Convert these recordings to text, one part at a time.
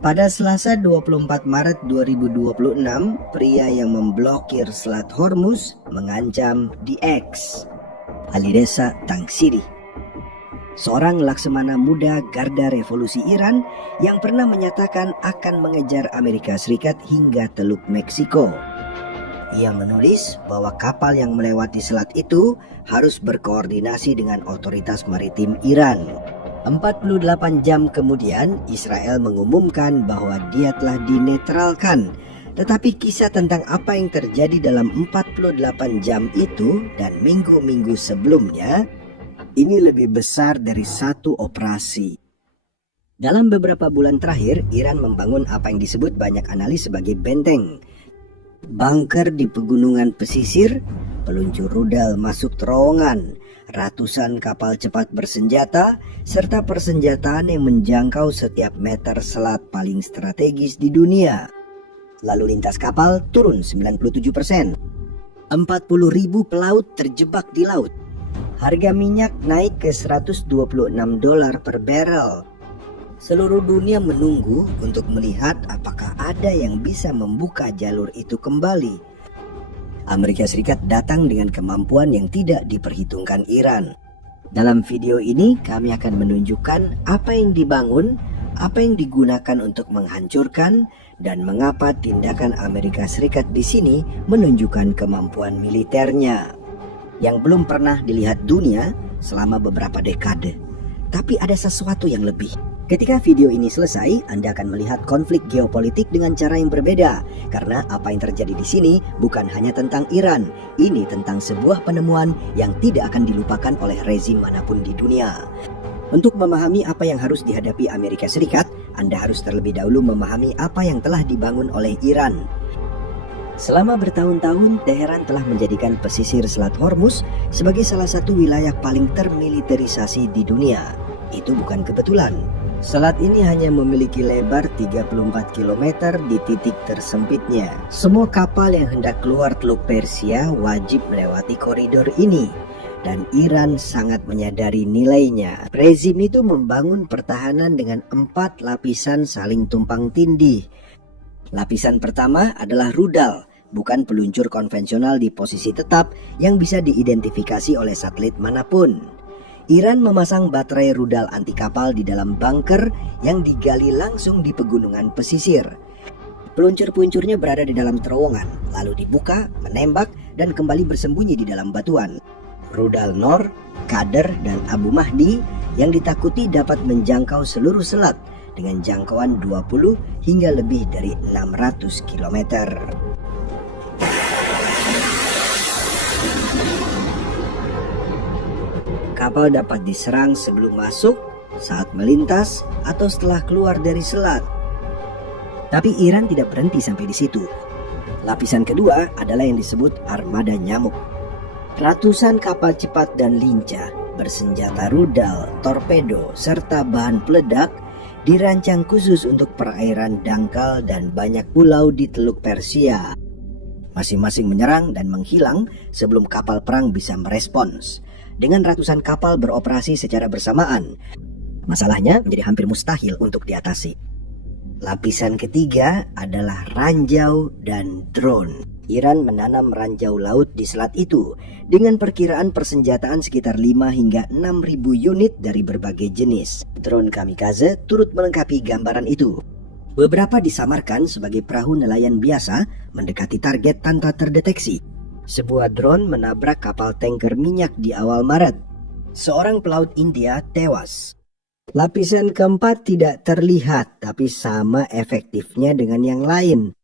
Pada Selasa 24 Maret 2026, pria yang memblokir Selat Hormuz mengancam di X. Alireza Tangsiri, seorang laksamana muda Garda Revolusi Iran yang pernah menyatakan akan mengejar Amerika Serikat hingga Teluk Meksiko. Ia menulis bahwa kapal yang melewati selat itu harus berkoordinasi dengan otoritas maritim Iran. 48 jam kemudian, Israel mengumumkan bahwa dia telah dinetralkan. Tetapi kisah tentang apa yang terjadi dalam 48 jam itu dan minggu-minggu sebelumnya, ini lebih besar dari satu operasi. Dalam beberapa bulan terakhir, Iran membangun apa yang disebut banyak analis sebagai benteng. Bunker di pegunungan pesisir, peluncur rudal masuk terowongan, ratusan kapal cepat bersenjata, serta persenjataan yang menjangkau setiap meter selat paling strategis di dunia. Lalu lintas kapal turun 97%. 40.000 pelaut terjebak di laut. Harga minyak naik ke $126 per barrel. Seluruh dunia menunggu untuk melihat apakah ada yang bisa membuka jalur itu kembali. Amerika Serikat datang dengan kemampuan yang tidak diperhitungkan Iran. Dalam video ini kami akan menunjukkan apa yang dibangun, apa yang digunakan untuk menghancurkan, dan mengapa tindakan Amerika Serikat di sini menunjukkan kemampuan militernya yang belum pernah dilihat dunia selama beberapa dekade. Tapi ada sesuatu yang lebih. Ketika video ini selesai, Anda akan melihat konflik geopolitik dengan cara yang berbeda. Karena apa yang terjadi di sini bukan hanya tentang Iran. Ini tentang sebuah penemuan yang tidak akan dilupakan oleh rezim manapun di dunia. Untuk memahami apa yang harus dihadapi Amerika Serikat, Anda harus terlebih dahulu memahami apa yang telah dibangun oleh Iran. Selama bertahun-tahun, Teheran telah menjadikan pesisir Selat Hormuz sebagai salah satu wilayah paling termiliterisasi di dunia. Itu bukan kebetulan. Selat ini hanya memiliki lebar 34 km di titik tersempitnya. Semua kapal yang hendak keluar Teluk Persia wajib melewati koridor ini. Dan Iran sangat menyadari nilainya. Rezim itu membangun pertahanan dengan 4 lapisan saling tumpang tindih. Lapisan pertama adalah rudal, bukan peluncur konvensional di posisi tetap yang bisa diidentifikasi oleh satelit manapun. Iran memasang baterai rudal anti kapal di dalam bunker yang digali langsung di pegunungan pesisir. Peluncur-peluncurnya berada di dalam terowongan, lalu dibuka, menembak, dan kembali bersembunyi di dalam batuan. Rudal Nor, Kader, dan Abu Mahdi yang ditakuti dapat menjangkau seluruh selat dengan jangkauan 20 hingga lebih dari 600 km. Kapal dapat diserang sebelum masuk, saat melintas, atau setelah keluar dari selat. Tapi Iran tidak berhenti sampai di situ. Lapisan kedua adalah yang disebut armada nyamuk. Ratusan kapal cepat dan lincah, bersenjata rudal, torpedo, serta bahan peledak dirancang khusus untuk perairan dangkal dan banyak pulau di Teluk Persia. Masing-masing menyerang dan menghilang sebelum kapal perang bisa merespons. Dengan ratusan kapal beroperasi secara bersamaan, masalahnya menjadi hampir mustahil untuk diatasi. Lapisan ketiga adalah ranjau dan drone. Iran menanam ranjau laut di selat itu dengan perkiraan persenjataan sekitar 5 hingga 6.000 unit dari berbagai jenis. Drone kamikaze turut melengkapi gambaran itu. Beberapa disamarkan sebagai perahu nelayan biasa mendekati target tanpa terdeteksi. Sebuah drone menabrak kapal tanker minyak di awal Maret. Seorang pelaut India tewas. Lapisan keempat tidak terlihat, tapi sama efektifnya dengan yang lain.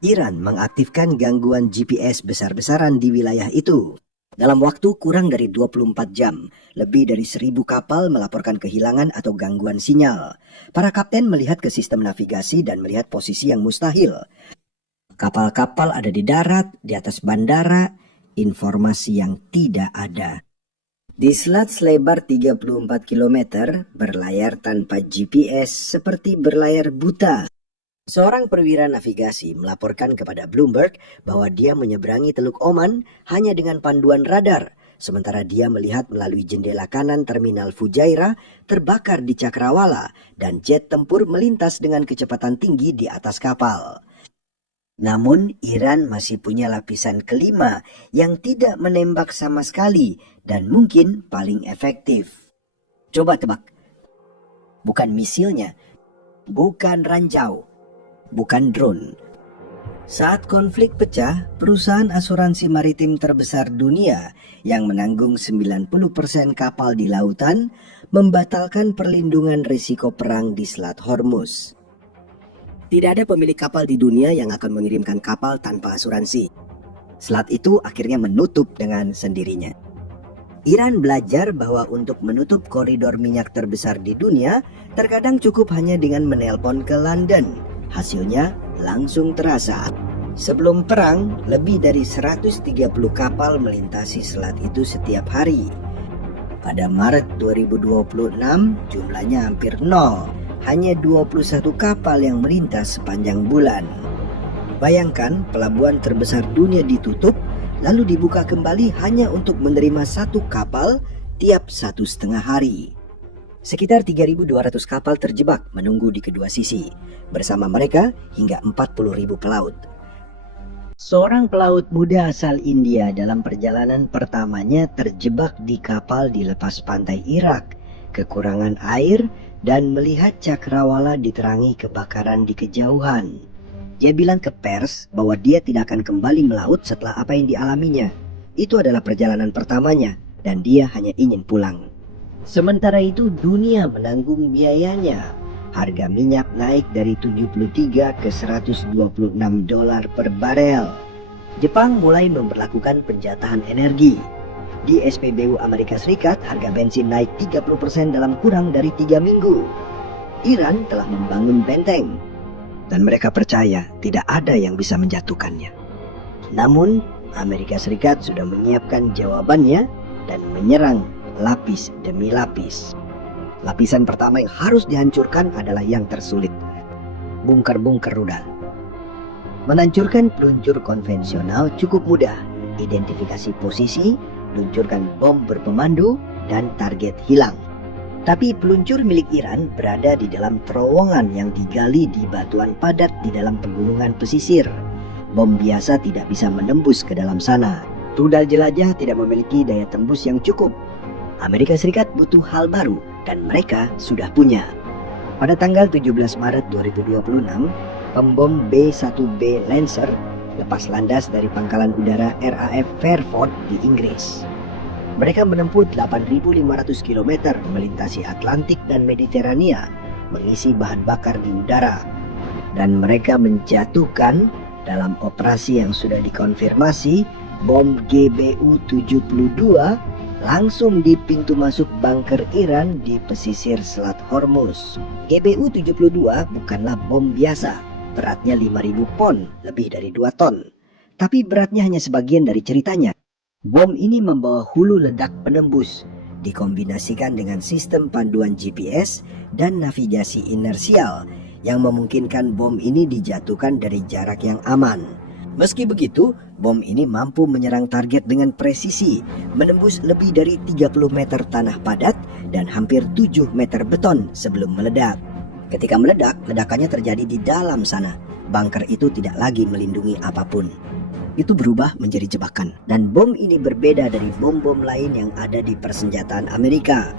Iran mengaktifkan gangguan GPS besar-besaran di wilayah itu. Dalam waktu kurang dari 24 jam, lebih dari 1.000 kapal melaporkan kehilangan atau gangguan sinyal. Para kapten melihat ke sistem navigasi dan melihat posisi yang mustahil. Kapal-kapal ada di darat, di atas bandara, informasi yang tidak ada. Di selat selebar 34 km, berlayar tanpa GPS seperti berlayar buta. Seorang perwira navigasi melaporkan kepada Bloomberg bahwa dia menyeberangi Teluk Oman hanya dengan panduan radar, sementara dia melihat melalui jendela kanan terminal Fujairah terbakar di Cakrawala dan jet tempur melintas dengan kecepatan tinggi di atas kapal. Namun Iran masih punya lapisan kelima yang tidak menembak sama sekali dan mungkin paling efektif. Coba tebak. Bukan misilnya, bukan ranjau, bukan drone. Saat konflik pecah, perusahaan asuransi maritim terbesar dunia yang menanggung 90% kapal di lautan membatalkan perlindungan risiko perang di Selat Hormuz. Tidak ada pemilik kapal di dunia yang akan mengirimkan kapal tanpa asuransi. Selat itu akhirnya menutup dengan sendirinya. Iran belajar bahwa untuk menutup koridor minyak terbesar di dunia, terkadang cukup hanya dengan menelpon ke London. Hasilnya langsung terasa. Sebelum perang, lebih dari 130 kapal melintasi selat itu setiap hari. Pada Maret 2026, jumlahnya hampir nol. Hanya 21 kapal yang melintas sepanjang bulan. Bayangkan, pelabuhan terbesar dunia ditutup, lalu dibuka kembali hanya untuk menerima satu kapal tiap 1,5 hari. Sekitar 3.200 kapal terjebak menunggu di kedua sisi. Bersama mereka hingga 40.000 pelaut. Seorang pelaut muda asal India dalam perjalanan pertamanya terjebak di kapal di lepas pantai Irak, kekurangan air, dan melihat Cakrawala diterangi kebakaran di kejauhan. Dia bilang ke pers bahwa dia tidak akan kembali melaut setelah apa yang dialaminya. Itu adalah perjalanan pertamanya dan dia hanya ingin pulang. Sementara itu dunia menanggung biayanya. Harga minyak naik dari 73 ke 126 dolar per barel. Jepang mulai memberlakukan penjatahan energi. Di SPBU Amerika Serikat, harga bensin naik 30% dalam kurang dari 3 minggu. Iran telah membangun benteng, dan mereka percaya tidak ada yang bisa menjatuhkannya. Namun, Amerika Serikat sudah menyiapkan jawabannya dan menyerang lapis demi lapis. Lapisan pertama yang harus dihancurkan adalah yang tersulit, bunker-bunker rudal. Menancurkan peluncur konvensional cukup mudah. Identifikasi posisi, luncurkan bom berpemandu, dan target hilang. Tapi peluncur milik Iran berada di dalam terowongan yang digali di batuan padat di dalam pegunungan pesisir. Bom biasa tidak bisa menembus ke dalam sana. Rudal jelajah tidak memiliki daya tembus yang cukup. Amerika Serikat butuh hal baru dan mereka sudah punya. Pada tanggal 17 Maret 2026, pembom B-1B Lancer lepas landas dari pangkalan udara RAF Fairford di Inggris. Mereka menempuh 8.500 km melintasi Atlantik dan Mediterania, mengisi bahan bakar di udara. Dan mereka menjatuhkan dalam operasi yang sudah dikonfirmasi bom GBU-72 langsung di pintu masuk bunker Iran di pesisir Selat Hormuz. GBU-72 bukanlah bom biasa, beratnya 5.000 pon, lebih dari 2 ton. Tapi beratnya hanya sebagian dari ceritanya. Bom ini membawa hulu ledak penembus, dikombinasikan dengan sistem panduan GPS dan navigasi inersial yang memungkinkan bom ini dijatuhkan dari jarak yang aman. Meski begitu, bom ini mampu menyerang target dengan presisi, menembus lebih dari 30 meter tanah padat dan hampir 7 meter beton sebelum meledak. Ketika meledak, ledakannya terjadi di dalam sana. Bunker itu tidak lagi melindungi apapun. Itu berubah menjadi jebakan. Dan bom ini berbeda dari bom-bom lain yang ada di persenjataan Amerika.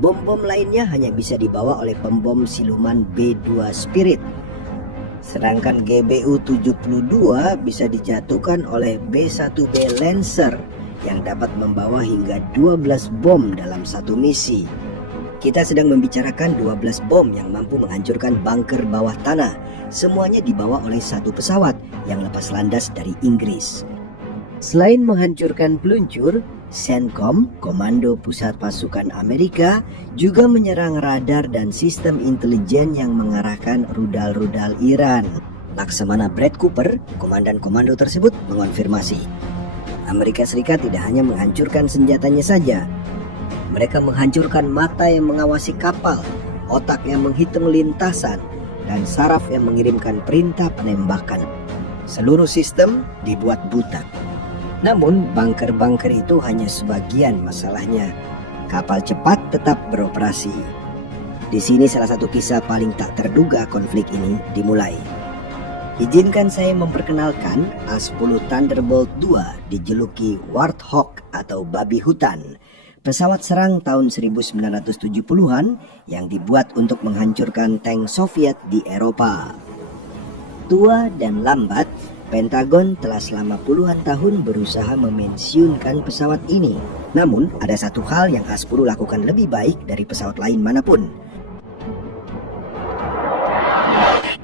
Bom-bom lainnya hanya bisa dibawa oleh pembom siluman B-2 Spirit. Sedangkan GBU-72 bisa dijatuhkan oleh B-1B Lancer yang dapat membawa hingga 12 bom dalam satu misi. Kita sedang membicarakan 12 bom yang mampu menghancurkan bunker bawah tanah. Semuanya dibawa oleh satu pesawat yang lepas landas dari Inggris. Selain menghancurkan peluncur, CENTCOM, Komando Pusat Pasukan Amerika, juga menyerang radar dan sistem intelijen yang mengarahkan rudal-rudal Iran. Laksamana Brad Cooper, komandan komando tersebut, mengonfirmasi, Amerika Serikat tidak hanya menghancurkan senjatanya saja. Mereka menghancurkan mata yang mengawasi kapal, otak yang menghitung lintasan, dan saraf yang mengirimkan perintah penembakan. Seluruh sistem dibuat buta. Namun, bunker-bunker itu hanya sebagian masalahnya. Kapal cepat tetap beroperasi. Di sini salah satu kisah paling tak terduga konflik ini dimulai. Izinkan saya memperkenalkan A-10 Thunderbolt II dijuluki Warthog atau babi hutan, pesawat serang tahun 1970-an yang dibuat untuk menghancurkan tank Soviet di Eropa. Tua dan lambat, Pentagon telah selama puluhan tahun berusaha memensiunkan pesawat ini. Namun, ada satu hal yang A-10 lakukan lebih baik dari pesawat lain manapun.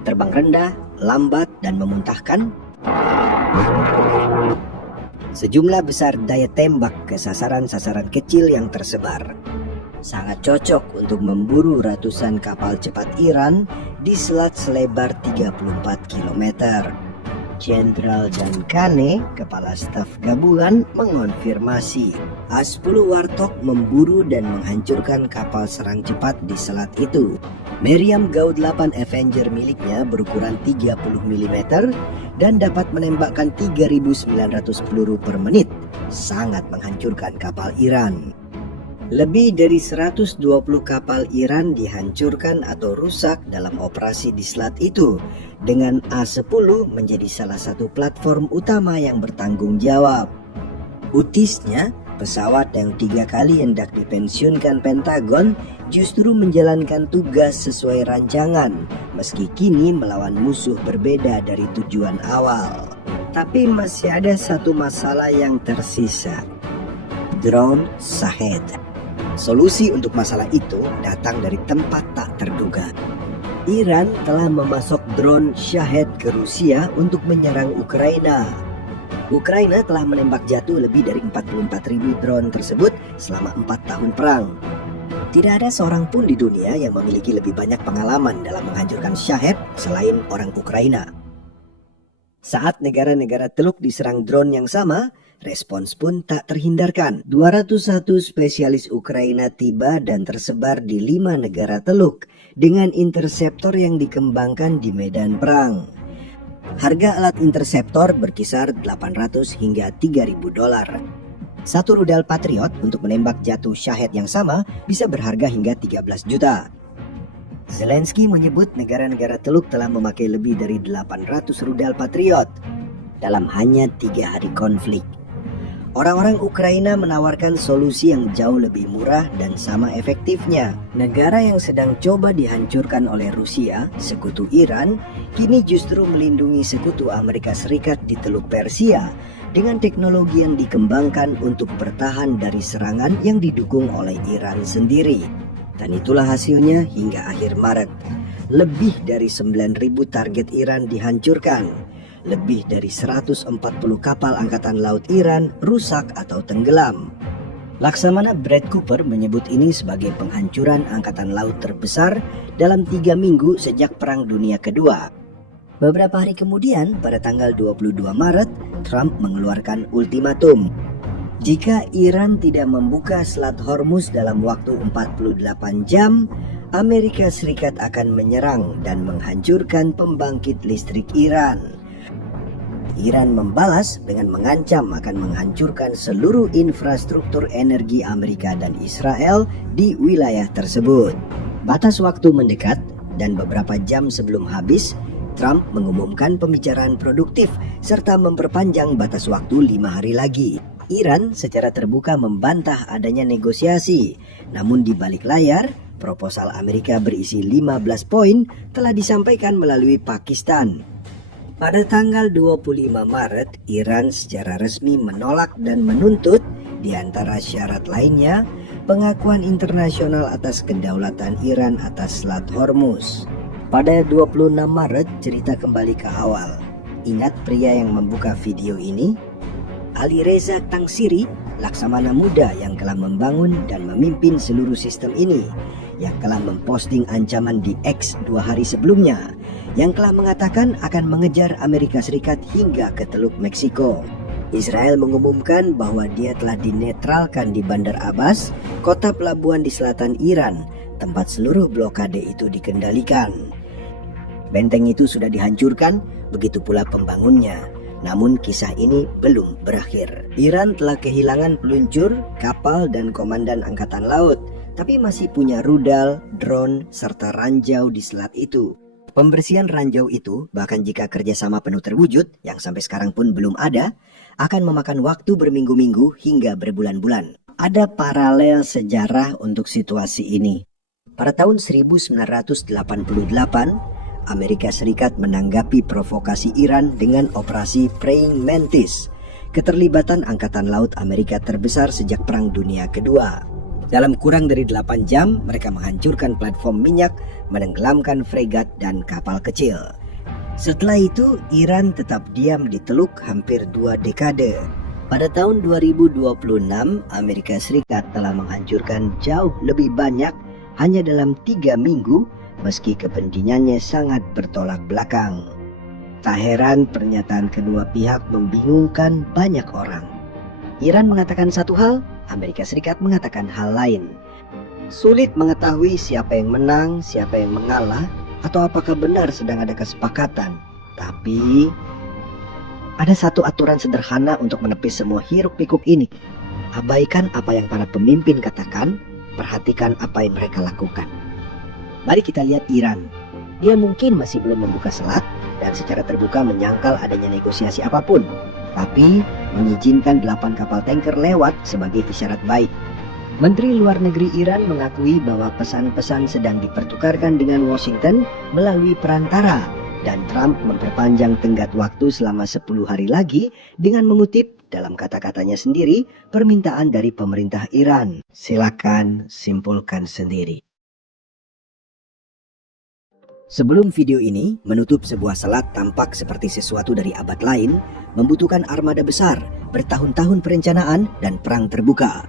Terbang rendah, lambat, dan memuntahkan. Sejumlah besar daya tembak ke sasaran-sasaran kecil yang tersebar. Sangat cocok untuk memburu ratusan kapal cepat Iran di selat selebar 34 km. Jenderal Dankane, Kepala Staf Gabungan, mengonfirmasi A-10 Warthog memburu dan menghancurkan kapal serang cepat di selat itu. Meriam Gao-8 Avenger miliknya berukuran 30 mm dan dapat menembakkan 3.900 peluru per menit, sangat menghancurkan kapal Iran. Lebih dari 120 kapal Iran dihancurkan atau rusak dalam operasi di selat itu, dengan A-10 menjadi salah satu platform utama yang bertanggung jawab. Utisnya, pesawat yang 3 kali hendak dipensiunkan Pentagon justru menjalankan tugas sesuai rancangan, meski kini melawan musuh berbeda dari tujuan awal. Tapi masih ada satu masalah yang tersisa. Drone Shahed. Solusi untuk masalah itu datang dari tempat tak terduga. Iran telah memasok drone Shahed ke Rusia untuk menyerang Ukraina. Ukraina telah menembak jatuh lebih dari 44.000 drone tersebut selama 4 tahun perang. Tidak ada seorang pun di dunia yang memiliki lebih banyak pengalaman dalam menghancurkan Shahed selain orang Ukraina. Saat negara-negara Teluk diserang drone yang sama, respons pun tak terhindarkan. 201 spesialis Ukraina tiba dan tersebar di 5 negara Teluk dengan interseptor yang dikembangkan di medan perang. Harga alat interseptor berkisar 800 hingga 3.000 dolar. Satu rudal Patriot untuk menembak jatuh Shahed yang sama bisa berharga hingga 13 juta. Zelensky menyebut negara-negara Teluk telah memakai lebih dari 800 rudal Patriot dalam hanya 3 hari konflik. Orang-orang Ukraina menawarkan solusi yang jauh lebih murah dan sama efektifnya. Negara yang sedang coba dihancurkan oleh Rusia, sekutu Iran, kini justru melindungi sekutu Amerika Serikat di Teluk Persia dengan teknologi yang dikembangkan untuk bertahan dari serangan yang didukung oleh Iran sendiri. Dan itulah hasilnya hingga akhir Maret. Lebih dari 9.000 target Iran dihancurkan. Lebih dari 140 kapal angkatan laut Iran rusak atau tenggelam. Laksamana Brad Cooper menyebut ini sebagai penghancuran angkatan laut terbesar dalam 3 minggu sejak Perang Dunia Kedua. Beberapa hari kemudian, pada tanggal 22 Maret, Trump mengeluarkan ultimatum. Jika Iran tidak membuka Selat Hormuz dalam waktu 48 jam, Amerika Serikat akan menyerang dan menghancurkan pembangkit listrik Iran. Iran membalas dengan mengancam akan menghancurkan seluruh infrastruktur energi Amerika dan Israel di wilayah tersebut. Batas waktu mendekat dan beberapa jam sebelum habis, Trump mengumumkan pembicaraan produktif serta memperpanjang batas waktu 5 hari lagi. Iran secara terbuka membantah adanya negosiasi, namun di balik layar, proposal Amerika berisi 15 poin telah disampaikan melalui Pakistan. Pada tanggal 25 Maret, Iran secara resmi menolak dan menuntut, di antara syarat lainnya, pengakuan internasional atas kedaulatan Iran atas Selat Hormuz. Pada 26 Maret, cerita kembali ke awal. Ingat pria yang membuka video ini? Alireza Tangsiri, laksamana muda yang telah membangun dan memimpin seluruh sistem ini, yang telah memposting ancaman di X 2 hari sebelumnya, yang telah mengatakan akan mengejar Amerika Serikat hingga ke Teluk Meksiko. Israel mengumumkan bahwa dia telah dinetralkan di Bandar Abbas, kota pelabuhan di selatan Iran, tempat seluruh blokade itu dikendalikan. Benteng itu sudah dihancurkan, begitu pula pembangunnya. Namun kisah ini belum berakhir. Iran telah kehilangan peluncur, kapal, dan komandan angkatan laut, tapi masih punya rudal, drone, serta ranjau di selat itu. Pembersihan ranjau itu, bahkan jika kerjasama penuh terwujud, yang sampai sekarang pun belum ada, akan memakan waktu berminggu-minggu hingga berbulan-bulan. Ada paralel sejarah untuk situasi ini. Pada tahun 1988, Amerika Serikat menanggapi provokasi Iran dengan operasi Praying Mantis, keterlibatan Angkatan Laut Amerika terbesar sejak Perang Dunia Kedua. Dalam kurang dari 8 jam, mereka menghancurkan platform minyak, menenggelamkan fregat dan kapal kecil. Setelah itu, Iran tetap diam di Teluk hampir 2 dekade. Pada tahun 2026, Amerika Serikat telah menghancurkan jauh lebih banyak hanya dalam 3 minggu, meski kepentingannya sangat bertolak belakang. Tak heran pernyataan kedua pihak membingungkan banyak orang. Iran mengatakan satu hal, Amerika Serikat mengatakan hal lain. Sulit mengetahui siapa yang menang, siapa yang mengalah, atau apakah benar sedang ada kesepakatan. Tapi ada satu aturan sederhana untuk menepis semua hiruk-pikuk ini. Abaikan apa yang para pemimpin katakan, perhatikan apa yang mereka lakukan. Mari kita lihat Iran. Dia mungkin masih belum membuka selat dan secara terbuka menyangkal adanya negosiasi apapun, tapi mengizinkan 8 kapal tanker lewat sebagai isyarat baik. Menteri Luar Negeri Iran mengakui bahwa pesan-pesan sedang dipertukarkan dengan Washington melalui perantara, dan Trump memperpanjang tenggat waktu selama 10 hari lagi dengan mengutip dalam kata-katanya sendiri permintaan dari pemerintah Iran. Silakan simpulkan sendiri. Sebelum video ini menutup sebuah selat tampak seperti sesuatu dari abad lain, membutuhkan armada besar, bertahun-tahun perencanaan, dan perang terbuka.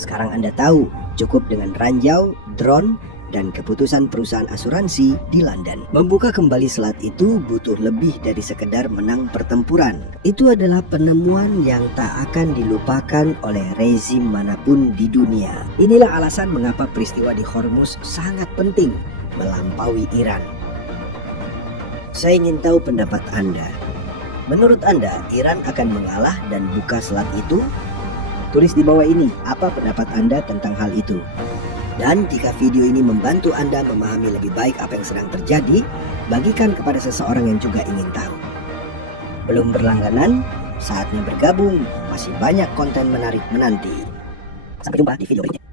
Sekarang Anda tahu, cukup dengan ranjau, drone, dan keputusan perusahaan asuransi di London. Membuka kembali selat itu butuh lebih dari sekedar menang pertempuran. Itu adalah penemuan yang tak akan dilupakan oleh rezim manapun di dunia. Inilah alasan mengapa peristiwa di Hormuz sangat penting, melampaui Iran. Saya ingin tahu pendapat Anda. Menurut Anda, Iran akan mengalah dan buka selat itu? Tulis di bawah ini apa pendapat Anda tentang hal itu. Dan jika video ini membantu Anda memahami lebih baik apa yang sedang terjadi, bagikan kepada seseorang yang juga ingin tahu. Belum berlangganan? Saatnya bergabung, masih banyak konten menarik menanti. Sampai jumpa di video berikutnya.